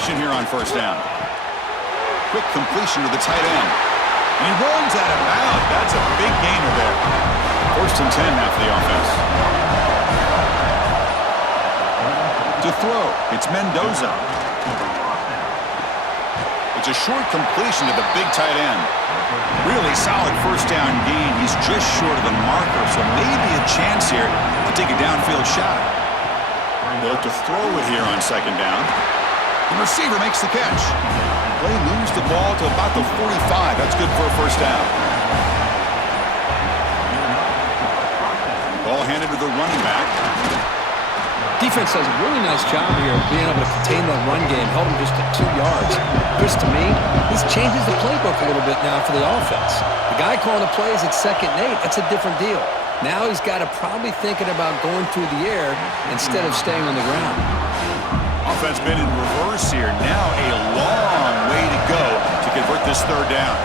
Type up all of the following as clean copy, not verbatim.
action here on first down. Quick completion to the tight end. And he runs out of bounds. That's a big gainer there. 1st and 10 now for the offense. To throw, it's Mendoza. It's a short completion to the big tight end. Really solid first down gain. He's just short of the marker, so maybe a chance here to take a downfield shot. They'll look to throw it here on 2nd down. The receiver makes the catch. They moves the ball to about the 45. That's good for a first down. Ball handed to the running back. Defense does a really nice job here of being able to contain that run game, held him just at 2 yards. Chris, to me, this changes the playbook a little bit now for the offense. The guy calling the plays at 2nd and 8, that's a different deal. Now he's got to probably thinking about going through the air instead of staying on the ground. Offense been in reverse here. Now a long way to go to convert this 3rd down.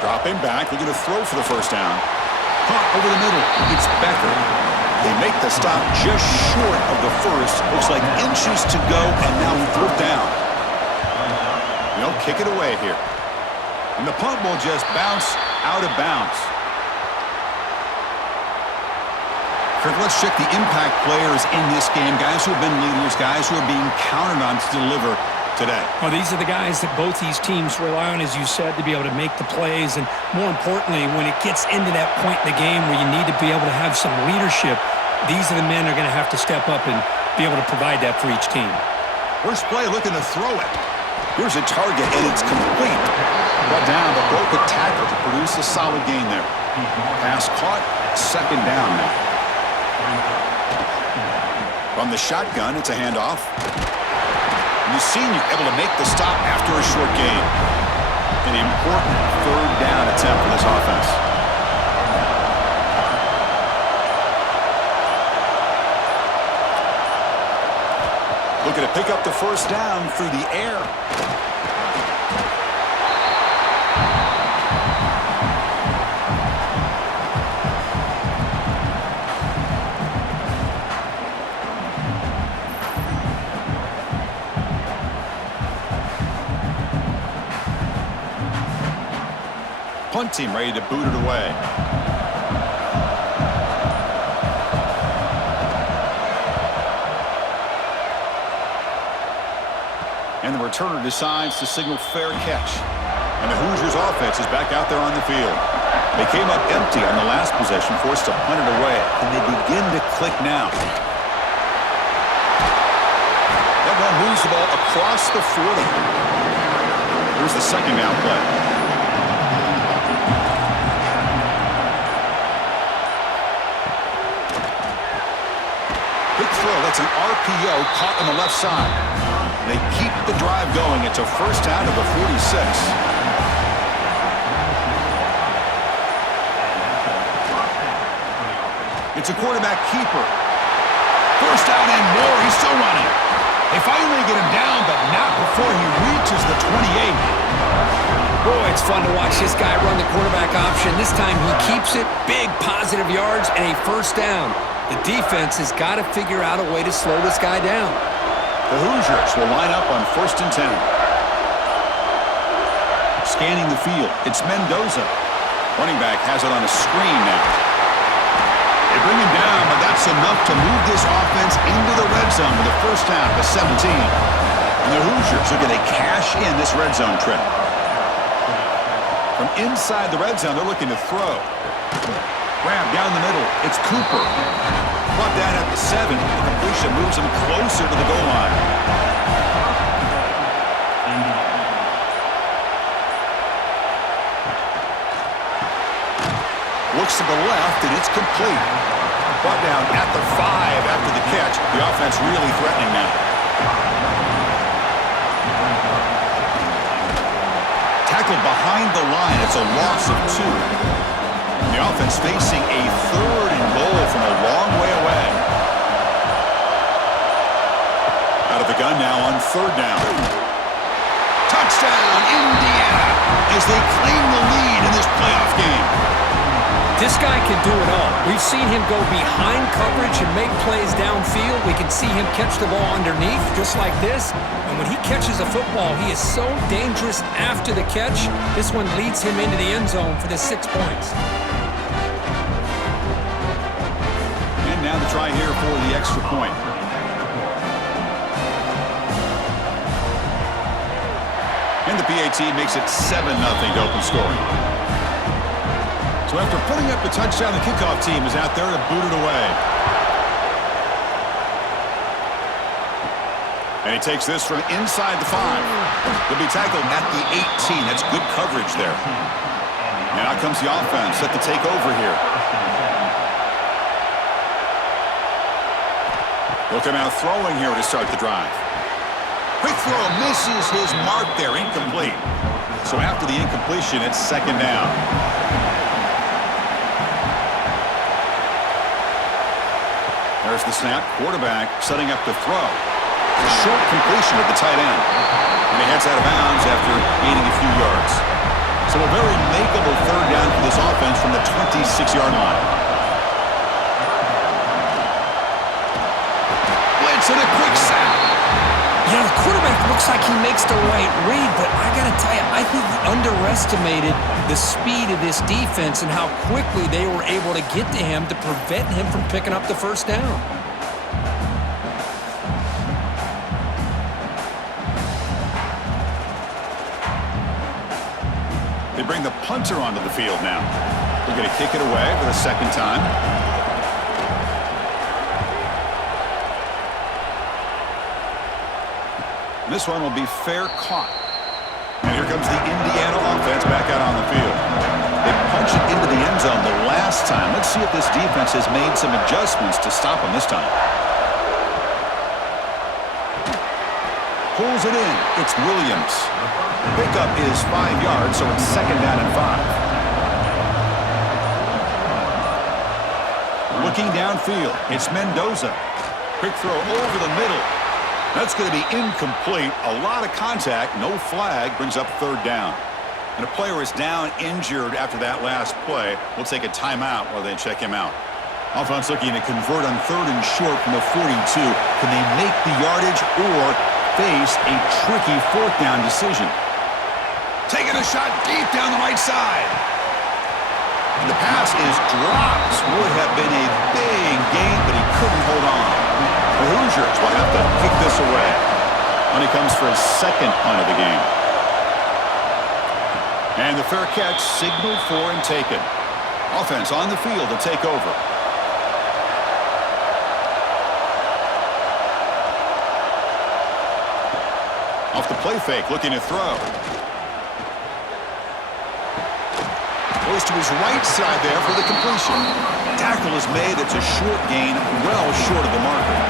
Dropping back, looking to throw for the first down. Caught over the middle. It's Becker. They make the stop just short of the first. Looks like inches to go, and now 4th down. They'll kick it away here. And the punt will just bounce out of bounds. Kirk, let's check the impact players in this game. Guys who have been leaders, guys who are being counted on to deliver today. Well, these are the guys that both these teams rely on, as you said, to be able to make the plays. And more importantly, when it gets into that point in the game where you need to be able to have some leadership, these are the men that are going to have to step up and be able to provide that for each team. First play, looking to throw it. Here's a target, and it's complete. Brought down, but broke a tackle to produce a solid gain there. Pass caught, 2nd down now. From the shotgun, it's a handoff. And the senior able to make the stop after a short gain. An important 3rd down attempt for this offense. Looking to pick up the first down through the air. Punt team ready to boot it away. And the returner decides to signal fair catch. And the Hoosiers offense is back out there on the field. They came up empty on the last possession, forced to punt it away. And they begin to click now. That one moves the ball across the 40. Here's the 2nd down play. That's an RPO caught on the left side. They keep the drive going. It's a first down to the 46. It's a quarterback keeper. First down and more. He's still running. They finally get him down, but not before he reaches the 28. Boy, it's fun to watch this guy run the quarterback option. This time he keeps it. Big positive yards and a first down. The defense has got to figure out a way to slow this guy down. The Hoosiers will line up on 1st and 10. Scanning the field, it's Mendoza. Running back has it on a screen now. They bring him down, but that's enough to move this offense into the red zone with a first down to 17. And the Hoosiers are going to cash in this red zone trip. From inside the red zone, they're looking to throw. Grab down the middle. It's Cooper. Brought down at the 7. The completion moves him closer to the goal line. Looks to the left, and it's complete. Brought down at the 5 after the catch. The offense really threatening now. Tackled behind the line. It's a loss of 2. The offense facing a 3rd and goal from a long way away. Out of the gun now on 3rd down. Touchdown, Indiana, as they claim the lead in this playoff game. This guy can do it all. We've seen him go behind coverage and make plays downfield. We can see him catch the ball underneath just like this. And when he catches a football, he is so dangerous after the catch. This one leads him into the end zone for the 6 points. And now the try here for the extra point. And the PAT makes it 7-0 to open scoring. So after putting up the touchdown, the kickoff team is out there to boot it away. And he takes this from inside the 5. He'll be tackled at the 18. That's good coverage there. And out comes the offense set to take over here. They'll come out throwing here to start the drive. Quick throw misses his mark there, incomplete. So after the incompletion, it's 2nd down. There's the snap, quarterback setting up the throw. A short completion at the tight end. And he heads out of bounds after gaining a few yards. So a very makeable 3rd down for this offense from the 26-yard line. Blitz and a quick sack. Yeah, the quarterback looks like he makes the right read, but I got to tell you, I think he underestimated the speed of this defense and how quickly they were able to get to him to prevent him from picking up the 1st down. They bring the punter onto the field now. They're going to kick it away for the 2nd time. This one will be fair caught. And here comes the Indiana offense back out on the field. They punch it into the end zone the last time. Let's see if this defense has made some adjustments to stop them this time. Pulls it in. It's Williams. Pickup is 5 yards, so it's 2nd down and 5. Looking downfield, it's Mendoza. Quick throw over the middle. That's going to be incomplete. A lot of contact, no flag, brings up 3rd down. And a player is down injured after that last play. We'll take a timeout while they check him out. Offense looking to convert on 3rd and short from the 42. Can they make the yardage or face a tricky 4th down decision? Taking a shot deep down the right side. And the pass is dropped. Would have been a big gain, but he couldn't hold on. The Hoosiers will have to kick this away when he comes for his 2nd punt of the game. And the fair catch signaled for and taken. Offense on the field to take over. Off the play fake, looking to throw. Goes to his right side there for the completion. Tackle is made. It's a short gain, well short of the marker.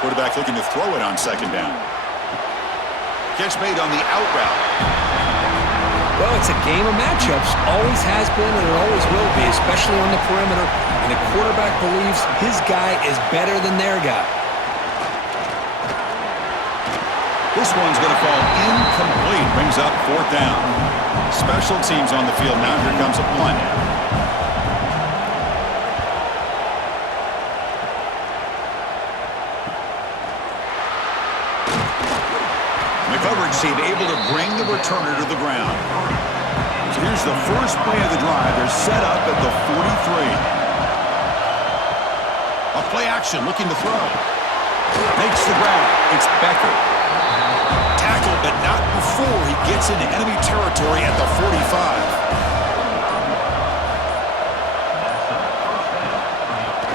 Quarterback looking to throw it on 2nd down. Catch made on the out route. Well, it's a game of matchups. Always has been and it always will be, especially on the perimeter. And the quarterback believes his guy is better than their guy. This one's going to fall incomplete. Brings up 4th down. Special teams on the field now. Here comes a punt. Team able to bring the returner to the ground. So here's the first play of the drive. They're set up at the 43. A play action looking to throw. Makes the grab. It's Becker. Tackled, but not before he gets into enemy territory at the 45.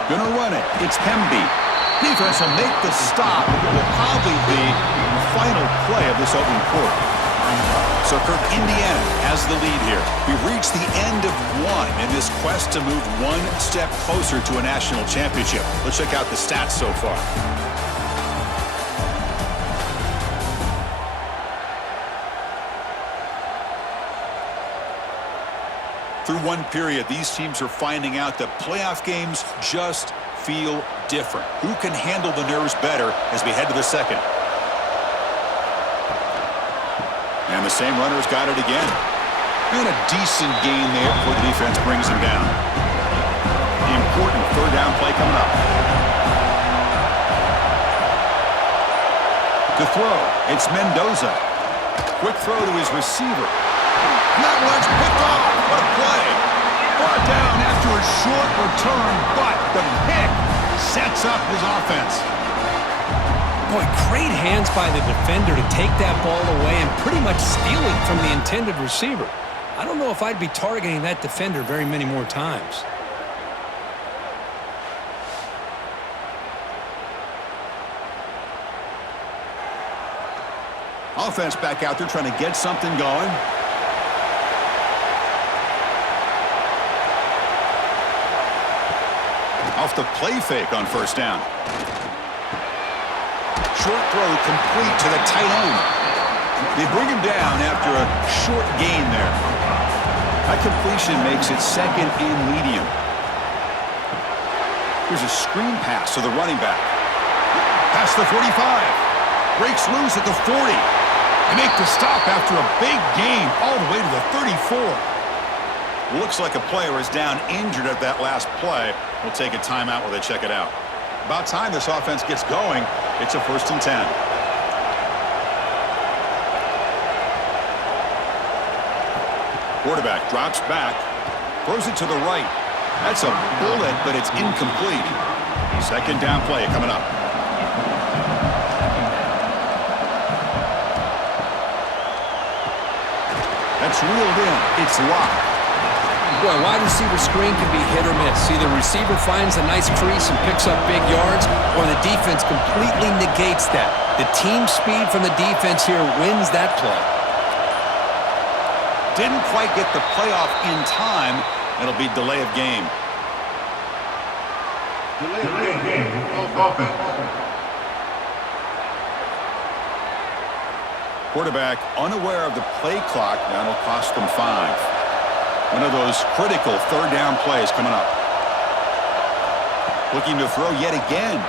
Gonna run it. It's Hemby. Defense will make the stop. It will probably be the final play of this opening quarter. So Kirk, Indiana has the lead here. We've reached the end of one in this quest to move one step closer to a national championship. Let's check out the stats so far. Through one period, these teams are finding out that playoff games just feel different. Who can handle the nerves better as we head to the 2nd? And the same runner's got it again. And a decent gain there before the defense brings him down. The important third down play coming up. To throw, it's Mendoza. Quick throw to his receiver. That one's picked off. What a play. Brought down after a short return, but the pick sets up his offense. Boy, great hands by the defender to take that ball away and pretty much steal it from the intended receiver. I don't know if I'd be targeting that defender very many more times. Offense back out there trying to get something going. Off the play fake on first down. Short throw complete to the tight end. They bring him down after a short gain there. That completion makes it second and medium. Here's a screen pass to the running back. Past the 45. Breaks loose at the 40. They make the stop after a big gain all the way to the 34. Looks like a player is down injured at that last play. We'll take a timeout while they check it out. About time this offense gets going. It's a 1st and 10. Quarterback drops back, throws it to the right. That's a bullet, but it's incomplete. Second down play coming up. That's reeled in. It's locked. Boy, wide receiver screen can be hit or miss. Either receiver finds a nice crease and picks up big yards, or the defense completely negates that. The team speed from the defense here wins that play. Didn't quite get the playoff in time. It'll be delay of game. Delay of game. Offense. Quarterback unaware of the play clock. That'll cost them 5. One of those critical third down plays coming up. Looking to throw yet again.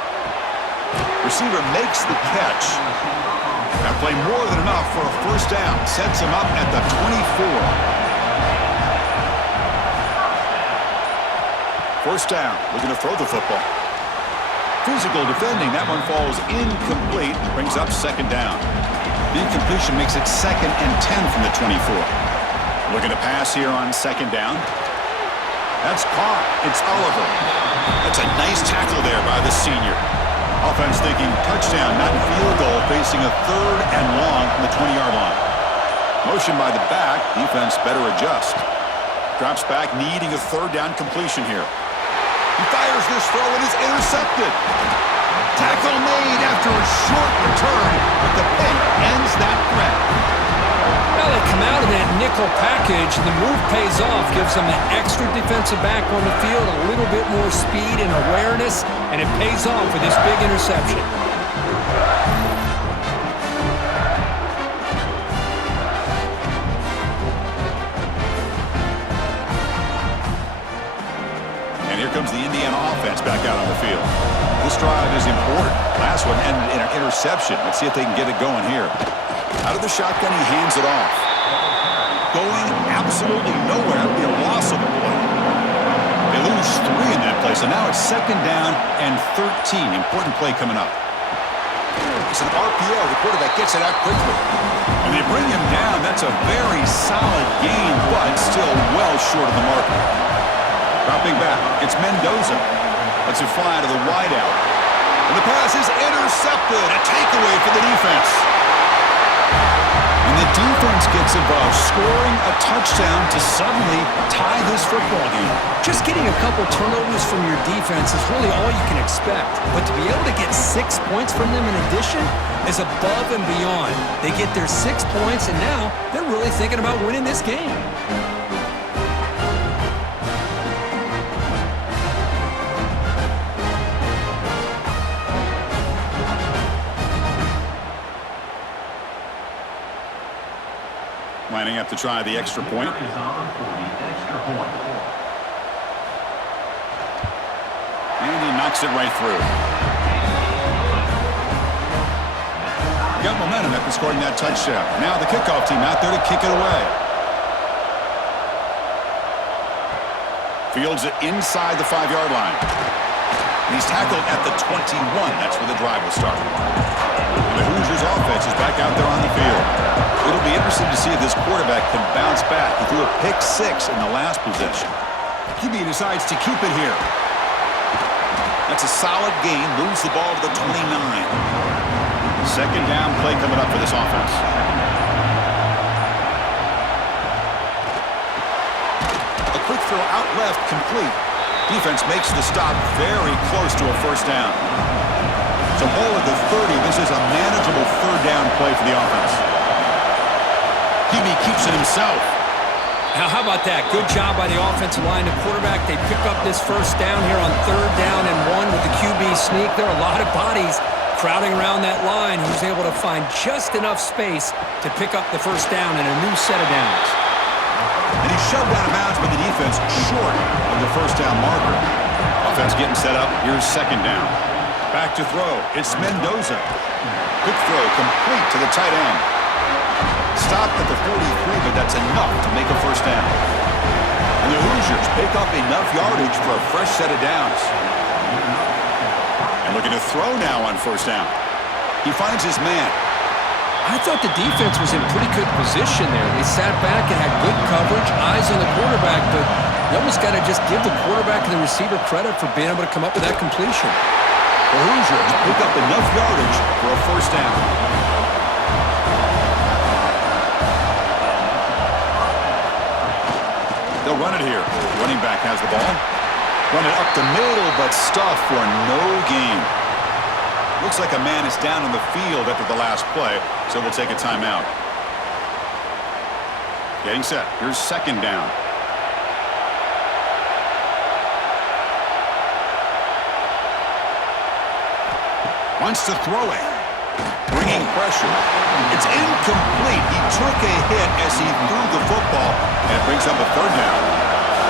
Receiver makes the catch. That play more than enough for a first down. Sets him up at the 24. First down. Looking to throw the football. Physical defending. That one falls incomplete. Brings up second down. The incompletion makes it 2nd and 10 from the 24. Looking to pass here on second down. That's caught. It's Oliver. That's a nice tackle there by the senior. Offense thinking touchdown, not field goal, facing a 3rd and long from the 20-yard line. Motion by the back. Defense better adjust. Drops back, needing a third down completion here. He fires this throw and is intercepted. Tackle made after a short return, but the pick ends that threat. Well, they come out of that nickel package, and the move pays off, gives them an extra defensive back on the field, a little bit more speed and awareness, and it pays off with this big interception. And here comes the Indiana offense back out on the field. This drive is important. Last one ended in an interception. Let's see if they can get it going here. Out of the shotgun, he hands it off. Going absolutely nowhere. That would be a loss of the play. They lose 3 in that play, so now it's second down and 13. Important play coming up. It's an RPO. The quarterback gets it out quickly. And they bring him down. That's a very solid gain, but still well short of the marker. Dropping back, it's Mendoza. Lets it fly to the wideout. And the pass is intercepted. A takeaway for the defense. And the defense gets involved, scoring a touchdown to suddenly tie this football game. Just getting a couple turnovers from your defense is really all you can expect. But to be able to get 6 points from them in addition is above and beyond. They get their 6 points, and now they're really thinking about winning this game. Lining up to try the extra point. And he knocks it right through. Got momentum after scoring that touchdown. Now the kickoff team out there to kick it away. Fields it inside the 5-yard line. And he's tackled at the 21. That's where the drive will start. And the Hoosiers offense is back out there on the field. It'll be interesting to see if this quarterback can bounce back. He threw a pick-6 in the last possession. QB decides to keep it here. That's a solid gain. Moves the ball to the 29. Second down play coming up for this offense. A quick throw out left, complete. Defense makes the stop very close to a first down. So ball at the 30. This is a manageable third down play for the offense. QB keeps it himself. Now, how about that? Good job by the offensive line and quarterback. They pick up this first down here on 3rd down and 1 with the QB sneak. There are a lot of bodies crowding around that line. He was able to find just enough space to pick up the first down and a new set of downs. And he's shoved out of bounds by the defense short of the first down marker. Offense getting set up. Here's second down. Back to throw. It's Mendoza. Quick throw complete to the tight end. Stopped at the 43, but that's enough to make a first down. And the Hoosiers pick up enough yardage for a fresh set of downs. And looking to throw now on first down. He finds his man. I thought the defense was in pretty good position there. They sat back and had good coverage, eyes on the quarterback, but you almost got to just give the quarterback and the receiver credit for being able to come up with that completion. The Hoosiers pick up enough yardage for a first down. They'll run it here. Running back has the ball. Run it up the middle, but stuffed for no gain. Looks like a man is down on the field after the last play, so we'll take a timeout. Getting set. Here's second down. Wants to throw it. Bringing pressure. It's incomplete. He took a hit as he threw the football, and it brings up a third down.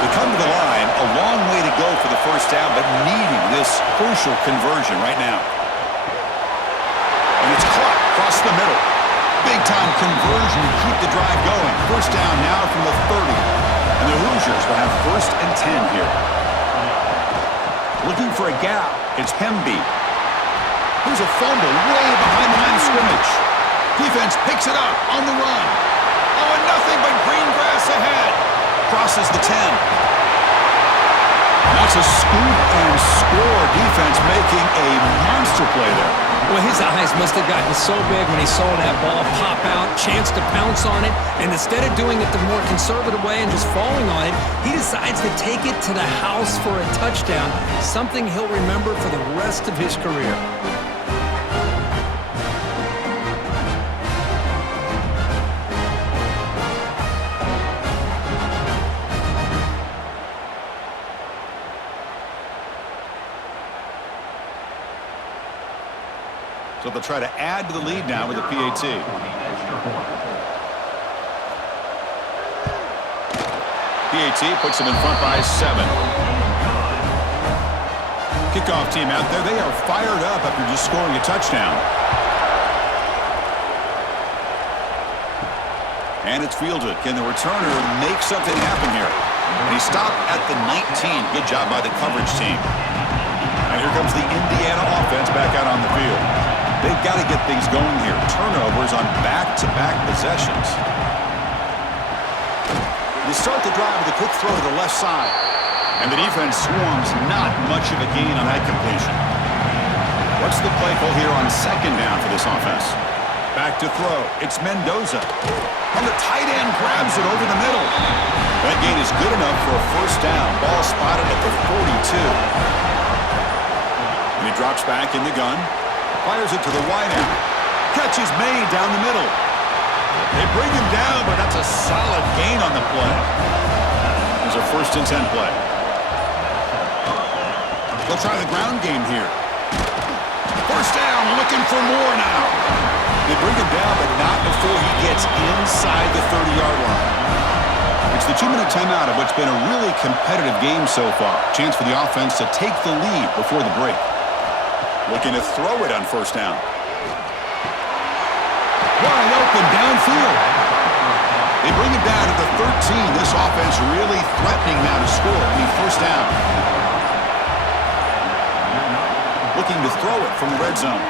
They come to the line, a long way to go for the first down, but needing this crucial conversion right now. And it's caught across the middle. Big-time conversion to keep the drive going. First down now from the 30. And the Hoosiers will have 1st and 10 here. Looking for a gap. It's Hemby. Here's a fumble way behind the line of scrimmage. Defense picks it up on the run. Oh, and nothing but green grass ahead. Crosses the 10. That's a scoop and score. Defense making a monster play there. Well, his eyes must have gotten so big when he saw that ball pop out, chance to pounce on it, and instead of doing it the more conservative way and just falling on it, he decides to take it to the house for a touchdown, something he'll remember for the rest of his career. So they'll try to add to the lead now with a PAT. PAT puts them in front by 7. Kickoff team out there. They are fired up after just scoring a touchdown. And it's fielded. Can the returner make something happen here? And he stopped at the 19. Good job by the coverage team. And here comes the Indiana offense back out on the field. They've got to get things going here. Turnovers on back-to-back possessions. They start the drive with a quick throw to the left side. And the defense swarms not much of a gain on that completion. What's the play call here on second down for this offense? Back to throw. It's Mendoza. And the tight end grabs it over the middle. That gain is good enough for a first down. Ball spotted at the 42. And he drops back in the gun. Fires it to the wideout. Catch is made down the middle. They bring him down, but that's a solid gain on the play. There's a 1st and 10 play. They'll try the ground game here. First down, looking for more now. They bring him down, but not before he gets inside the 30-yard line. It's the 2-minute timeout of what's been a really competitive game so far. Chance for the offense to take the lead before the break. Looking to throw it on first down. Wide open downfield. They bring it down to the 13. This offense really threatening now to score. First down. Looking to throw it from the red zone.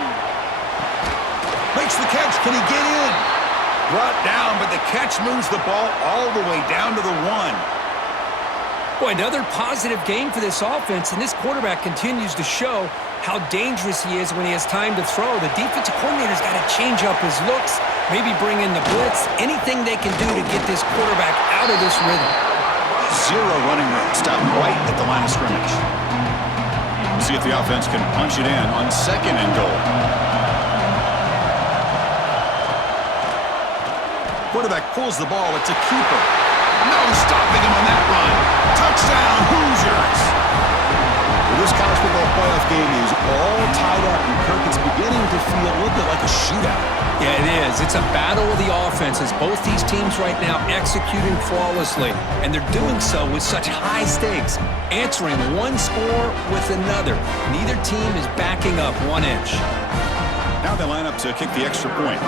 Makes the catch. Can he get in? Brought down, but the catch moves the ball all the way down to the 1. Boy, another positive game for this offense, and this quarterback continues to show how dangerous he is when he has time to throw. The defensive coordinator's got to change up his looks, maybe bring in the blitz, anything they can do to get this quarterback out of this rhythm. Zero running room. Stop right at the line of scrimmage. See if the offense can punch it in on 2nd and goal. Quarterback pulls the ball. It's a keeper. No stopping him on that run. Touchdown, Hoosiers. Well, this college football playoff game is all tied up, and Kirk, it's beginning to feel a little bit like a shootout. Yeah, it is. It's a battle of the offenses. Both these teams right now executing flawlessly, and they're doing so with such high stakes, answering one score with another. Neither team is backing up 1 inch. Now they line up to kick the extra point.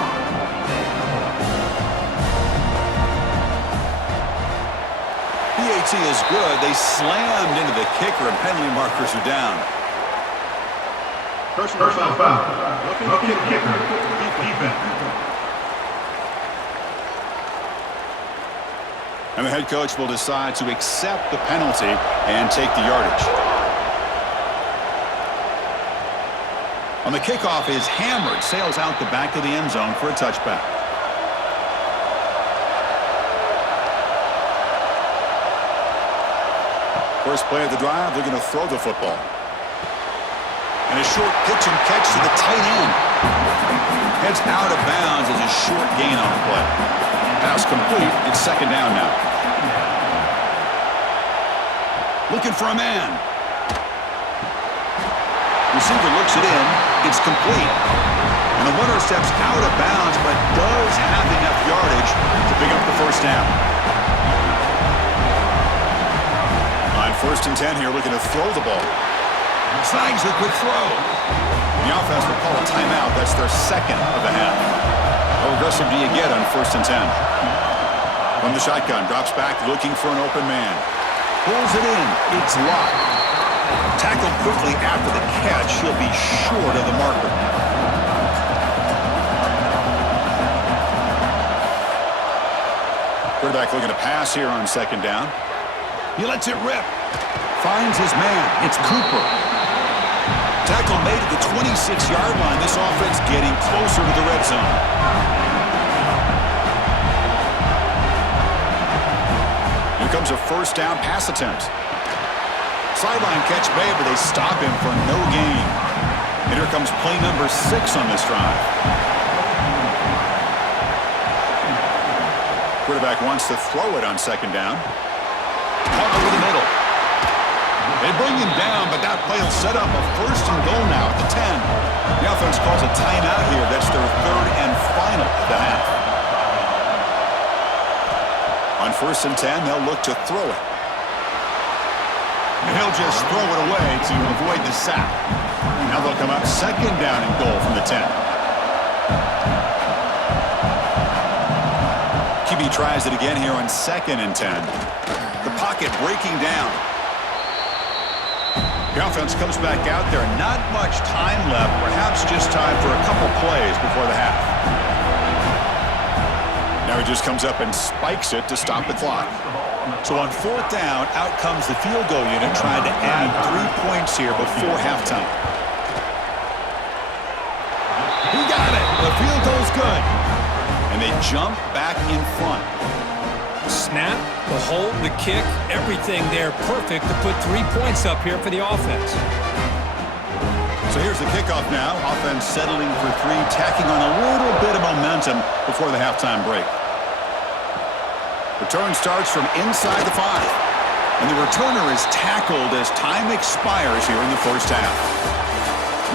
PAT is good. They slammed into the kicker, and penalty markers are down. Personal foul. Looking kicker. Defense. And the head coach will decide to accept the penalty and take the yardage. On the kickoff is hammered, sails out the back of the end zone for a touchback. First play of the drive, they're going to throw the football. And a short pitch and catch to the tight end. Heads out of bounds as a short gain on the play. Pass complete. It's 2nd down now. Looking for a man. Receiver looks it in. It's complete. And the runner steps out of bounds, but does have enough yardage to pick up the first down. On 1st and 10 here, looking to throw the ball. Snags a quick throw. The offense will call a timeout. That's their 2nd of the half. How aggressive do you get on 1st and 10? From the shotgun, drops back, looking for an open man. Pulls it in. It's locked. Tackled quickly after the catch. He'll be short of the marker. Quarterback looking to pass here on 2nd down. He lets it rip. Finds his man. It's Cooper. Tackle made at the 26-yard line. This offense getting closer to the red zone. Here comes a 1st down pass attempt. Sideline catch made, but they stop him for no gain. And here comes play number 6 on this drive. Quarterback wants to throw it on 2nd down. Caught over the middle. They bring him down, but that play will set up a 1st and goal now at the 10. The offense calls a timeout here. That's their 3rd and final of the half. On 1st and 10, they'll look to throw it. And he'll just throw it away to avoid the sack. Now they'll come up 2nd down and goal from the 10. QB tries it again here on 2nd and 10. The pocket breaking down. The offense comes back out there. Not much time left. Perhaps just time for a couple plays before the half. Now he just comes up and spikes it to stop the clock. So on 4th down, out comes the field goal unit trying to add 3 points here before halftime. He got it. The field goal's good. And they jump back in front. Snap, the hold, the kick, everything there perfect to put 3 points up here for the offense. So here's the kickoff now. Offense settling for 3, tacking on a little bit of momentum before the halftime break. Return starts from inside the 5. And the returner is tackled as time expires here in the 1st half.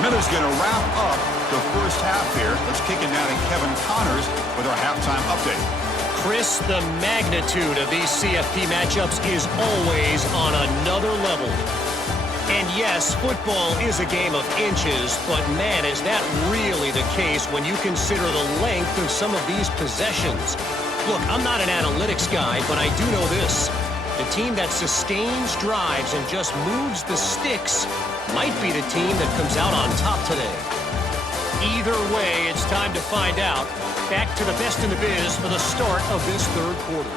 Miller's going to wrap up the 1st half here. Let's kick it now to Kevin Connors with our halftime update. Chris, the magnitude of these CFP matchups is always on another level. And yes, football is a game of inches, but man, is that really the case when you consider the length of some of these possessions. Look, I'm not an analytics guy, but I do know this. The team that sustains drives and just moves the sticks might be the team that comes out on top today. Either way, it's time to find out. Back to the best in the biz for the start of this third quarter.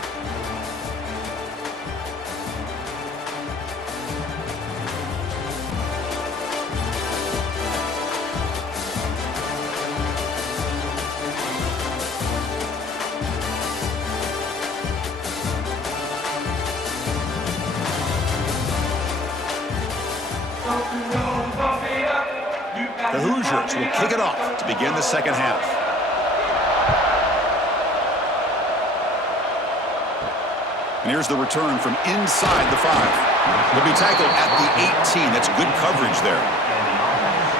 The Hoosiers will kick it off to begin the second half. And here's the return from inside the 5. He'll be tackled at the 18. That's good coverage there.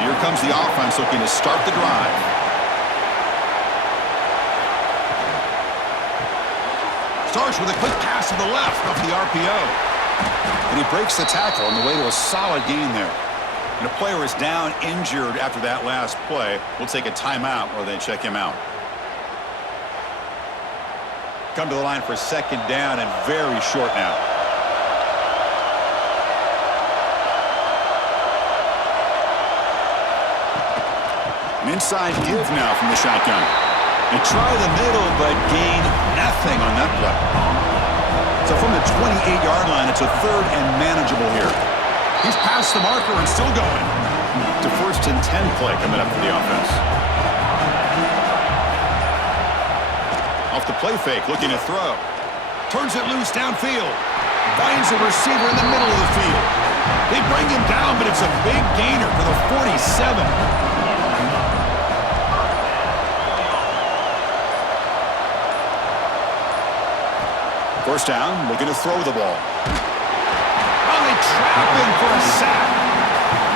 Here comes the offense looking to start the drive. Starts with a quick pass to the left off the RPO. And he breaks the tackle on the way to a solid gain there. And a player is down injured after that last play. We'll take a timeout while they check him out. Come to the line for second down and very short now. An inside give now from the shotgun. They try the middle but gain nothing on that play. So from the 28-yard line, it's a third and manageable here. He's past the marker and still going. To 1st and 10 play coming up for the offense. Off the play fake, looking to throw. Turns it loose downfield. Finds a receiver in the middle of the field. They bring him down, but it's a big gainer for the 47. First down, looking to throw the ball. Oh, they trap him for a sack.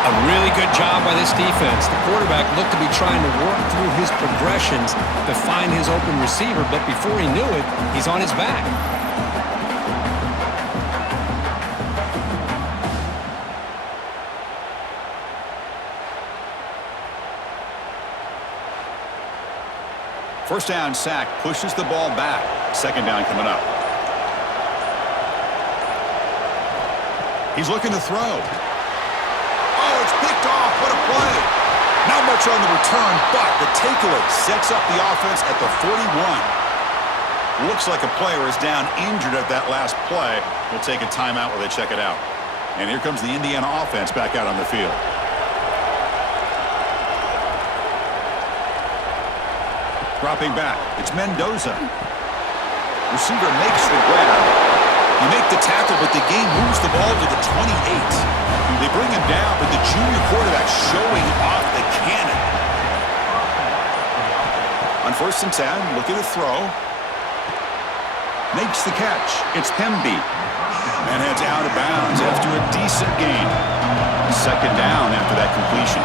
A really good job by this defense. The quarterback looked to be trying to work through his progressions to find his open receiver, but before he knew it, he's on his back. First down sack pushes the ball back. Second down coming up. He's looking to throw. Oh, it's picked off. What a play. Not much on the return, but the takeaway sets up the offense at the 41. Looks like a player is down injured at that last play. We'll take a timeout while they check it out. And here comes the Indiana offense back out on the field. Dropping back. It's Mendoza. Receiver makes the grab. You make the tackle, but the game moves the ball to the 28. They bring him down, but the junior quarterback showing off the cannon. On 1st and 10, looking to throw. Makes the catch. It's Hemby. And heads out of bounds after a decent gain. Second down after that completion.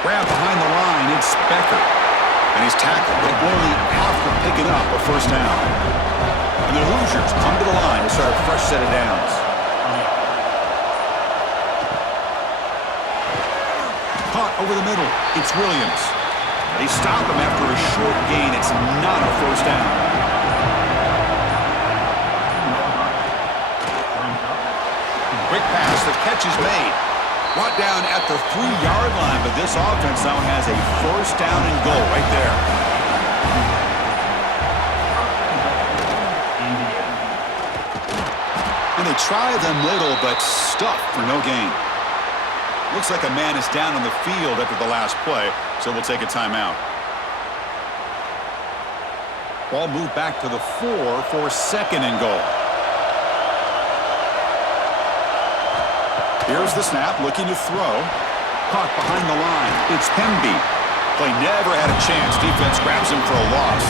Grab behind the line, it's Becker. And he's tackled, but only after picking up a first down. And the Hoosiers come to the line to start a fresh set of downs. Caught over the middle. It's Williams. They stop him after a short gain. It's not a first down. Quick pass. The catch is made. Brought down at the 3-yard line, but this offense now has a first down and goal right there. And they try the middle, but stuffed for no gain. Looks like a man is down on the field after the last play, so we'll take a timeout. Ball moved back to the 4 for second and goal. Here's the snap, looking to throw. Caught behind the line. It's Hemby. Play never had a chance. Defense grabs him for a loss.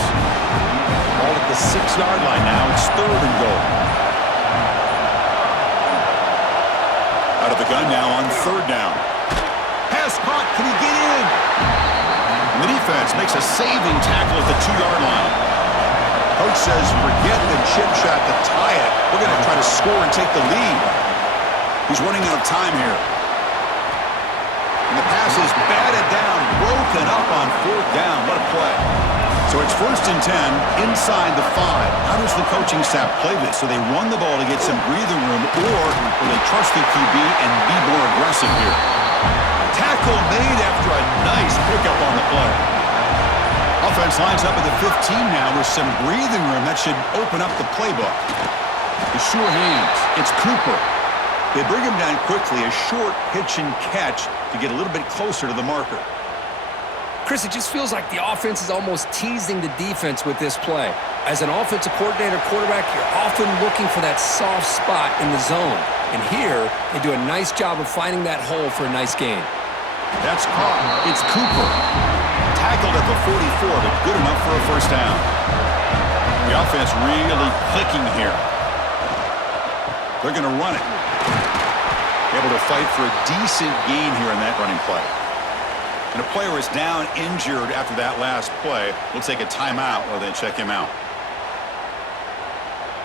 Ball at the 6-yard line now. It's third and goal. Out of the gun now on third down. Pass caught. Can he get in? And the defense makes a saving tackle at the 2-yard line. Coach says, forget the chip shot to tie it. We're going to try to score and take the lead. He's running out of time here. And the pass is batted down, broken up on 4th down. What a play. So it's 1st and 10 inside the 5. How does the coaching staff play this? So they run the ball to get some breathing room, or will they trust the QB and be more aggressive here? Tackle made after a nice pickup on the play. Offense lines up at the 15 now with some breathing room. That should open up the playbook. The sure hands. It's Cooper. They bring him down quickly, a short pitch and catch to get a little bit closer to the marker. Chris, it just feels like the offense is almost teasing the defense with this play. As an offensive coordinator, quarterback, you're often looking for that soft spot in the zone. And here, they do a nice job of finding that hole for a nice gain. That's caught. It's Cooper. Tackled at the 44, but good enough for a 1st down. The offense really clicking here. They're going to run it. Able to fight for a decent gain here in that running play. And a player is down injured after that last play. We'll take a timeout while they check him out.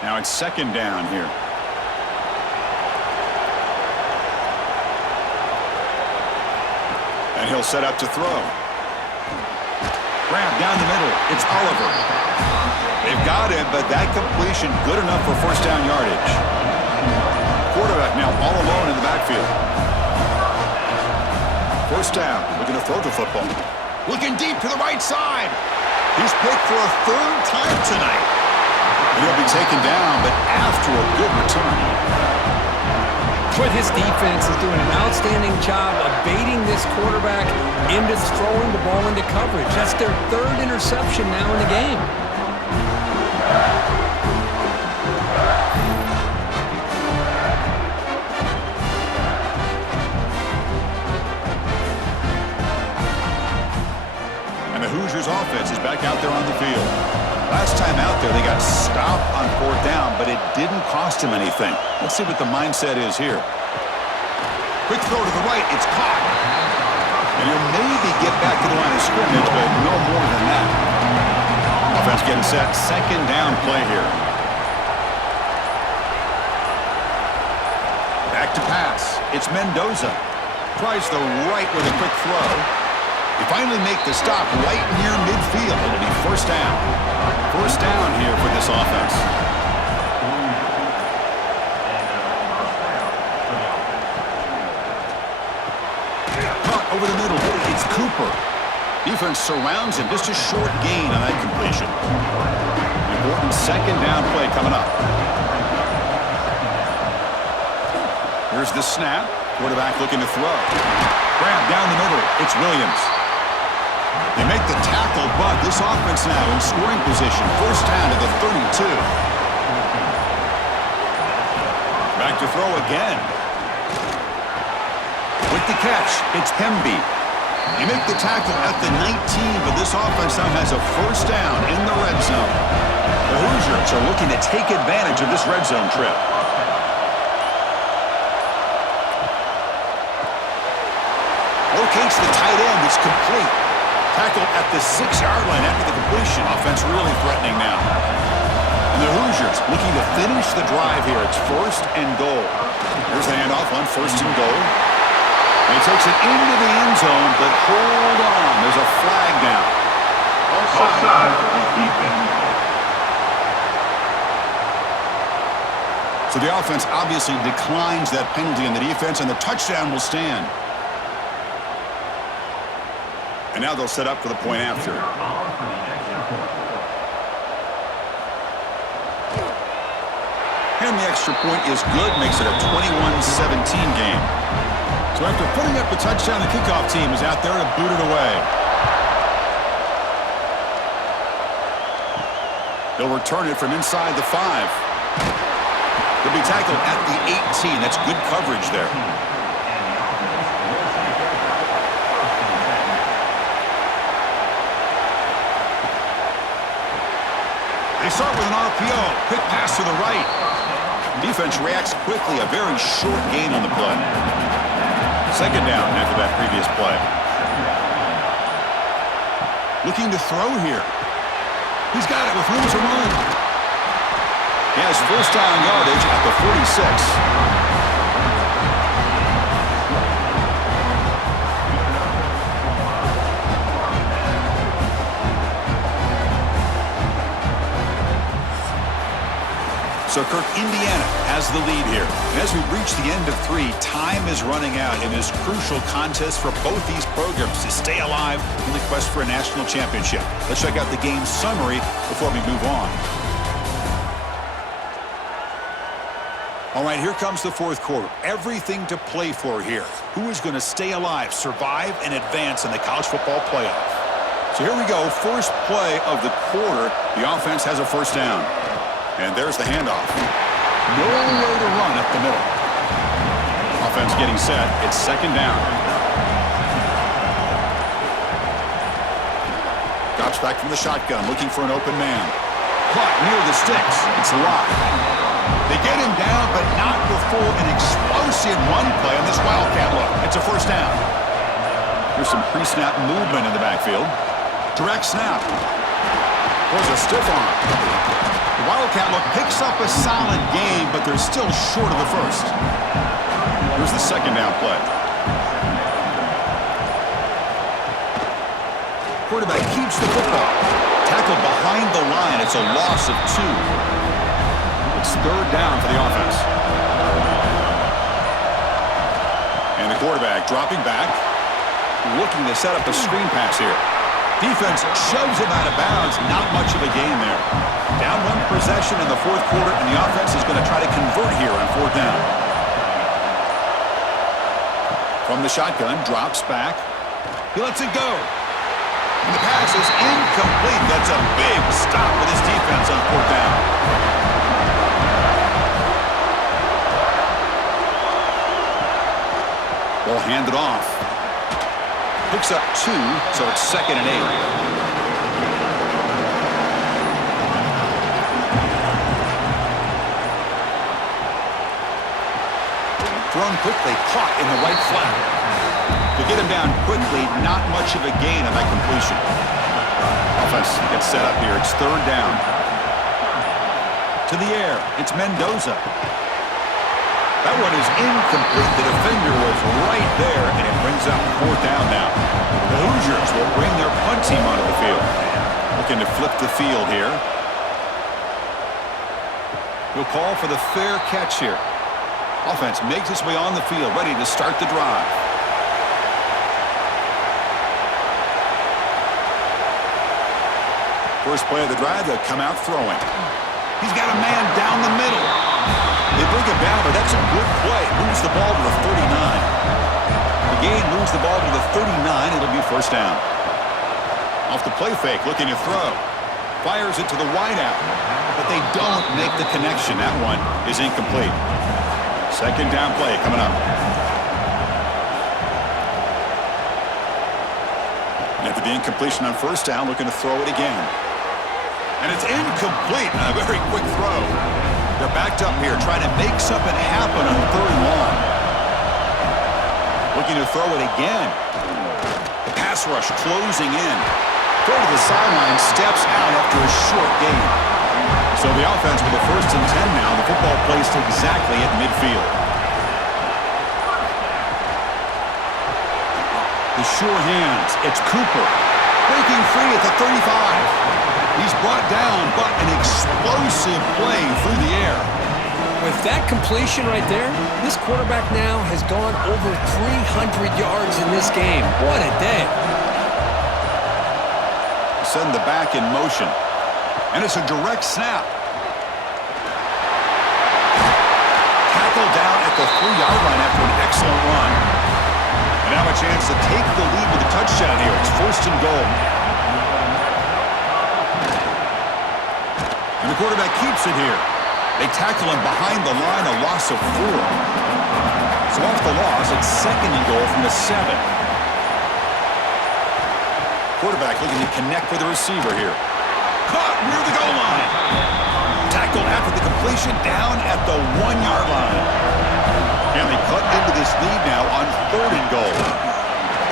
Now it's 2nd down here. And he'll set up to throw. Grab down the middle. It's Oliver. They've got him, but that completion good enough for 1st down yardage. Quarterback now all alone in the backfield. 1st down. Looking to throw the football. Looking deep to the right side. He's picked for a 3rd time tonight. And he'll be taken down, but after a good return. But his defense is doing an outstanding job of baiting this quarterback into throwing the ball into coverage. That's their 3rd interception now in the game. And the Hoosiers offense is back out there on the field. Last time out there, they got stopped on 4th down, but it didn't cost him anything. Let's see what the mindset is here. Quick throw to the right. It's caught. And he'll maybe get back to the line of scrimmage, but no more than that. Offense getting set. 2nd down play here. Back to pass. It's Mendoza. Tries the right with a quick throw. They finally make the stop right near midfield. It'll be 1st down. 1st down here for this offense. Caught over the middle. It's Cooper. Defense surrounds him. Just a short gain on that completion. Important 2nd down play coming up. Here's the snap. Quarterback looking to throw. Grab down the middle. It's Williams. They make the tackle, but this offense now in scoring position. 1st down to the 32. Back to throw again. With the catch, it's Hemby. They make the tackle at the 19, but this offense now has a 1st down in the red zone. The Hoosiers are looking to take advantage of this red zone trip. Locates the tight end. It's complete. Tackled at the 6-yard line after the completion. Offense really threatening now. And the Hoosiers looking to finish the drive here. It's 1st and goal. Here's the handoff on 1st and goal. And he takes it into the end zone, but hold on. There's a flag down. Offside. Defense. So the offense obviously declines that penalty in the defense, and the touchdown will stand. And now they'll set up for the point after. And the extra point is good, makes it a 21-17 game. So after putting up the touchdown, the kickoff team is out there to boot it away. They'll return it from inside the 5. They'll be tackled at the 18. That's good coverage there. They start with an RPO. Quick pass to the right. Defense reacts quickly. A very short gain on the play. 2nd down after that previous play. Looking to throw here. He's got it with room to run. He has 1st down yardage at the 46. So, Kirk, Indiana has the lead here. And as we reach the end of 3, time is running out in this crucial contest for both these programs to stay alive in the quest for a national championship. Let's check out the game summary before we move on. All right, here comes the fourth quarter. Everything to play for here. Who is going to stay alive, survive, and advance in the college football playoff? So here we go. First play of the quarter. The offense has a first down. And there's the handoff. Nowhere to run up the middle. Offense getting set. It's second down. Drops back from the shotgun, looking for an open man. Caught near the sticks. It's locked. They get him down, but not before an explosive run play on this Wildcat look. It's a first down. There's some pre-snap movement in the backfield. Direct snap. Throws a stiff arm. The Wildcat look picks up a solid gain, but they're still short of the first. Here's the second down play. Quarterback keeps the football. Tackled behind the line. It's a loss of 2. It's third down for the offense. And the quarterback dropping back, looking to set up a screen pass here. Defense shoves him out of bounds. Not much of a gain there. Down 1 possession in the fourth quarter, and the offense is going to try to convert here on fourth down. From the shotgun, drops back. He lets it go. And the pass is incomplete. That's a big stop for this defense on fourth down. Ball handed off. Picks up 2, so it's second and 8. Thrown quickly, caught in the right flat. To get him down quickly, not much of a gain on that completion. Offense gets set up here. It's third down. To the air. It's Mendoza. That one is incomplete. The defender was right there, and it brings up fourth down now. The Hoosiers will bring their punt team onto the field. Looking to flip the field here. He'll call for the fair catch here. Offense makes its way on the field, ready to start the drive. First play of the drive, they'll come out throwing. He's got a man down the middle. They bring him down, but that's a good play. Moves the ball to the 39. The gain moves the ball to the 39. It'll be first down. Off the play fake, looking to throw. Fires it to the wideout, but they don't make the connection. That one is incomplete. Second down play coming up. And after the incompletion on first down, looking to throw it again. And it's incomplete. A very quick throw. They're backed up here, trying to make something happen on third and long. Looking to throw it again. The pass rush closing in. Throw to the sideline, steps out after a short gain. So the offense with the first and 10 now. The football placed exactly at midfield. The sure hands. It's Cooper. Breaking free at the 35. He's brought down, but an explosive play through the air. With that completion right there, this quarterback now has gone over 300 yards in this game. What a day. Send the back in motion. And it's a direct snap. Tackled down at the 3-yard line after an excellent run. And now a chance to take the lead with a touchdown here. It's first and goal. And the quarterback keeps it here. They tackle him behind the line, a loss of 4. So off the loss, it's second and goal from the 7. Quarterback looking to connect with the receiver here. Caught near the goal line. Tackled after the completion down at the 1-yard line. And they cut into this lead now on third and goal.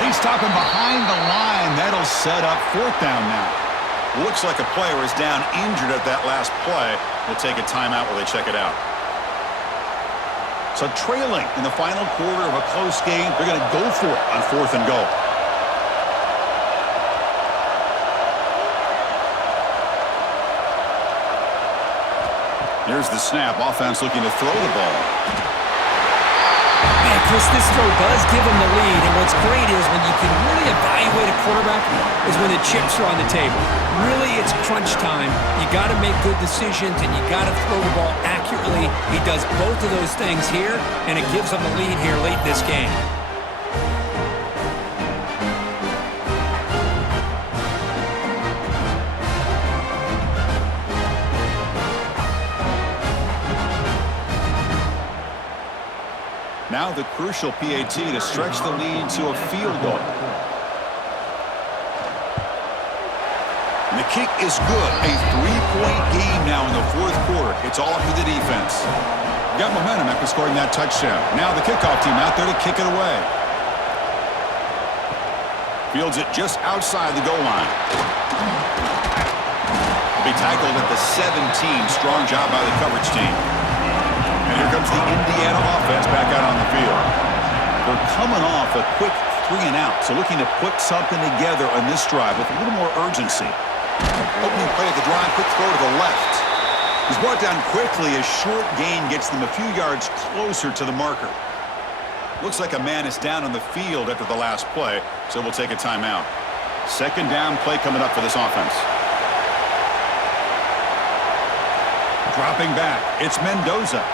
They stop him behind the line. That'll set up fourth down now. Looks like a player is down injured at that last play. We'll take a timeout while they check it out. So trailing in the final quarter of a close game, they're going to go for it on fourth and goal. Here's the snap. Offense looking to throw the ball. Man, Chris, this throw does give him the lead, and what's great is when you can really evaluate a quarterback is when the chips are on the table. Really, it's crunch time. You got to make good decisions, and you got to throw the ball accurately. He does both of those things here, and it gives him the lead here late in this game. Now the crucial PAT to stretch the lead to a field goal. And the kick is good. A 3-point game now in the fourth quarter. It's all up to the defense. Got momentum after scoring that touchdown. Now the kickoff team out there to kick it away. Fields it just outside the goal line. Be tackled at the 17. Strong job by the coverage team. And here comes the Indiana offense back out on the field. We're coming off a quick 3-and-out, so looking to put something together on this drive with a little more urgency. Opening play of the drive, quick throw to the left. He's brought down quickly. A short gain gets them a few yards closer to the marker. Looks like a man is down on the field after the last play, so we'll take a timeout. Second down play coming up for this offense. Dropping back, it's Mendoza.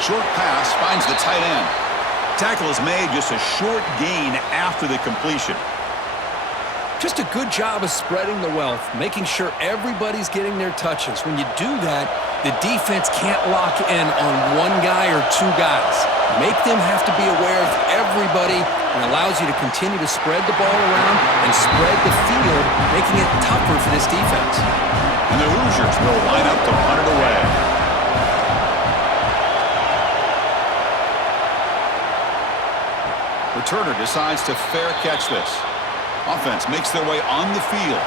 Short pass finds the tight end. Tackle is made, just a short gain after the completion. Just a good job of spreading the wealth, making sure everybody's getting their touches. When you do that, the defense can't lock in on one guy or two guys. Make them have to be aware of everybody, and allows you to continue to spread the ball around and spread the field, making it tougher for this defense. And the Hoosiers will line up to punt it away. Returner decides to fair catch this. Offense makes their way on the field.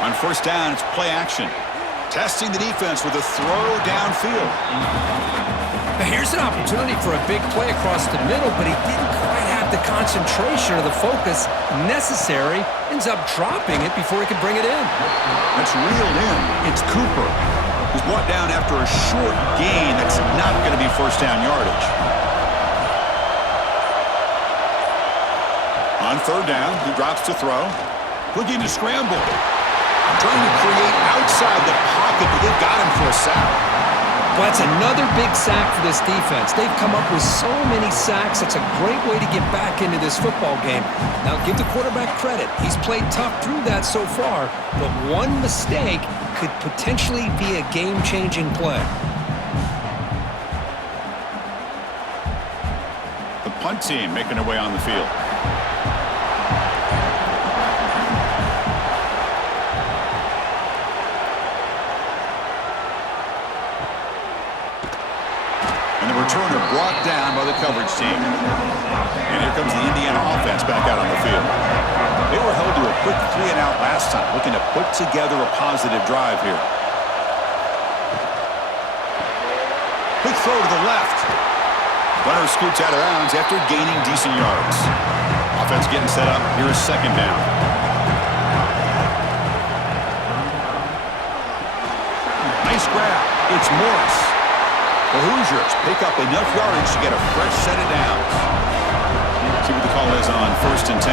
On first down, it's play action. Testing the defense with a throw downfield. Now here's an opportunity for a big play across the middle, but he didn't quite have the concentration or the focus necessary. Ends up dropping it before he could bring it in. That's reeled in. It's Cooper, who's brought down after a short gain that's not going to be first down yardage. On third down, he drops to throw. Looking to scramble. Trying to create outside the pocket, but they've got him for a sack. Well, that's another big sack for this defense. They've come up with so many sacks. It's a great way to get back into this football game. Now, give the quarterback credit. He's played tough through that so far, but one mistake could potentially be a game-changing play. The punt team making their way on the field. Returner brought down by the coverage team. And here comes the Indiana offense back out on the field. They were held to a quick 3-and-out last time, looking to put together a positive drive here. Quick throw to the left. Runner scoots out of bounds after gaining decent yards. Offense getting set up. Here's second down. Nice grab. It's Morris. The Hoosiers pick up enough yardage to get a fresh set of downs. See what the call is on first and 10.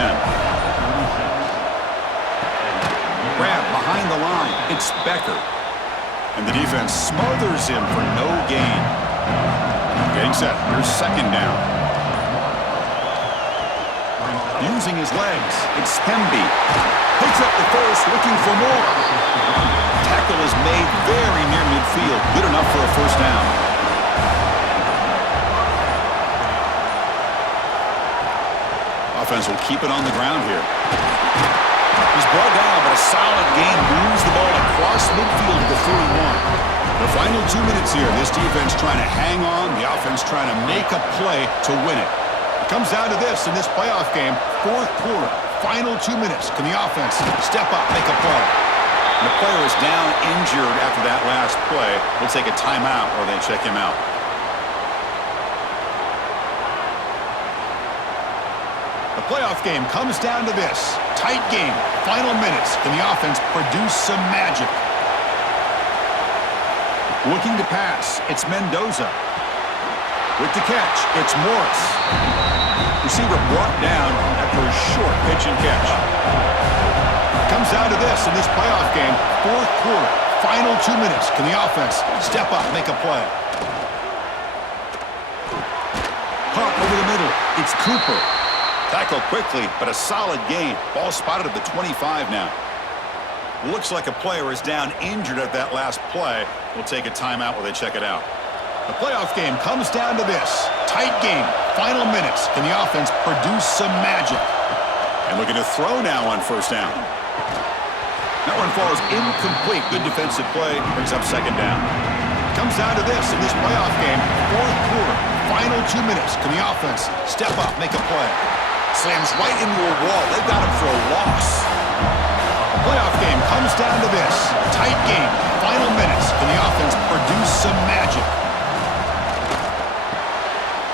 Grab behind the line. It's Becker. And the defense smothers him for no gain. Getting set. Here's second down. Using his legs. It's Hemby. Picks up the first, looking for more. Tackle is made very near midfield. Good enough for a first down. Offense will keep it on the ground here. He's brought down, but a solid gain moves the ball across midfield to the 41. The final 2 minutes here, this defense trying to hang on, the offense trying to make a play to win it. It comes down to this in this playoff game, fourth quarter, final 2 minutes. Can the offense step up, make a play? And the player is down injured after that last play. We'll take a timeout or they check him out. playoff game comes down to this. Tight game, final minutes. Can the offense produce some magic? Looking to pass, it's Mendoza. With the catch, it's Morris. Receiver brought down after a short pitch and catch. Comes down to this in this playoff game, fourth quarter, final 2 minutes. Can the offense step up, make a play? Punt over the middle, it's Cooper. Tackled quickly, but a solid gain. Ball spotted at the 25 now. Looks like a player is down injured at that last play. We'll take a timeout while they check it out. The playoff game comes down to this. Tight game, final minutes. Can the offense produce some magic? And looking to throw now on first down. That one falls incomplete. Good defensive play, brings up second down. Comes down to this in this playoff game. Fourth quarter, final 2 minutes. Can the offense step up, make a play? Slams right into a wall. They've got him for a loss. The playoff game comes down to this. Tight game, final minutes. Can the offense produce some magic?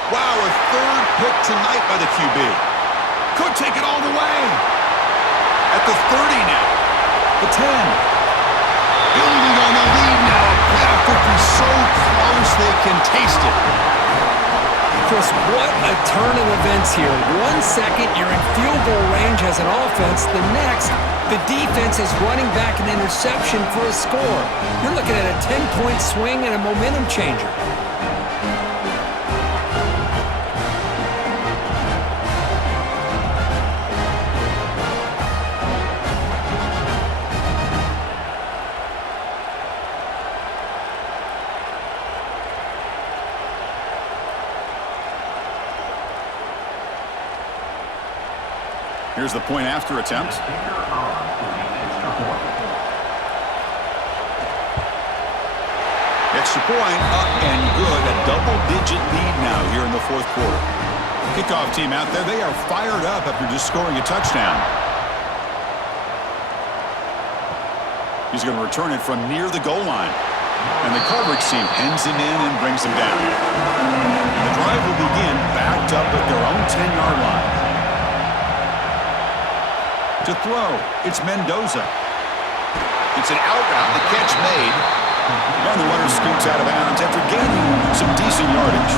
Wow, a third pick tonight by the QB. Could take it all the way. At the 30 now. The 10. Building on the lead now. Playoff victory so close they can taste it. Chris, what a turn of events here. 1 second, you're in field goal range as an offense. The next, the defense is running back an interception for a score. You're looking at a 10-point swing and a momentum changer. Here's the point after attempt. Extra point, up and good. A double-digit lead now here in the fourth quarter. Kickoff team out there, they are fired up after just scoring a touchdown. He's going to return it from near the goal line. And the coverage team pens him in and brings him down. And the drive will begin backed up at their own 10-yard line. To throw, it's Mendoza. It's an out route, the catch made. And the runner scoots out of bounds after gaining some decent yardage.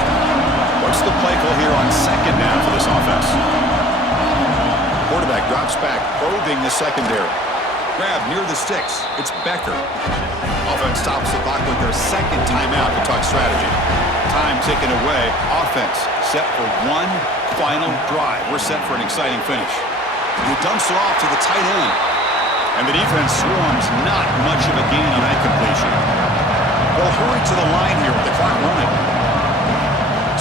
What's the play call here on second down for this offense? Quarterback drops back, probing the secondary. Grab near the sticks, it's Becker. Offense stops the clock with their second timeout to talk strategy. Time taken away, offense set for one final drive. We're set for an exciting finish. He dumps it off to the tight end. And the defense swarms, not much of a gain on that completion. They'll hurry to the line here with the clock running.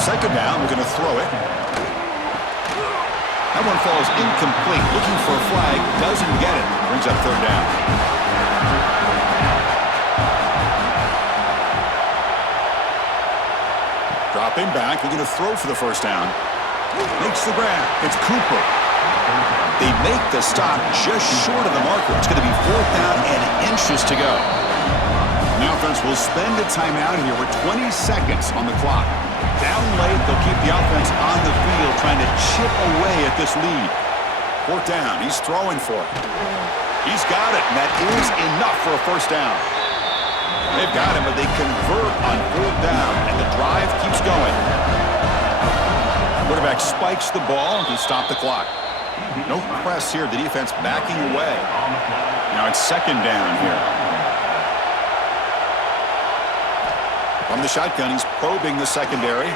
Second down, we're going to throw it. That one falls incomplete. Looking for a flag, doesn't get it. Brings up third down. Dropping back, we're going to throw for the first down. Makes the grab. It's Cooper. They make the stop just short of the marker. It's going to be fourth down and inches to go. The offense will spend a timeout here with 20 seconds on the clock. Down late, they'll keep the offense on the field trying to chip away at this lead. Fourth down, he's throwing for it. He's got it, and that is enough for a first down. They've got him, but they convert on fourth down, and the drive keeps going. Quarterback spikes the ball to stop the clock. No press here. The defense backing away. Now it's second down here. From the shotgun, he's probing the secondary.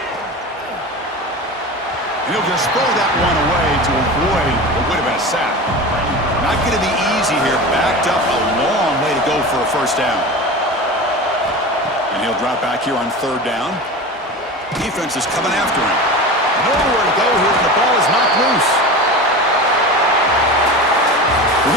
And he'll just throw that one away to avoid what would have been a sack. Not going to be easy here. Backed up a long way to go for a first down. And he'll drop back here on third down. Defense is coming after him. Nowhere to go here, and the ball is knocked loose.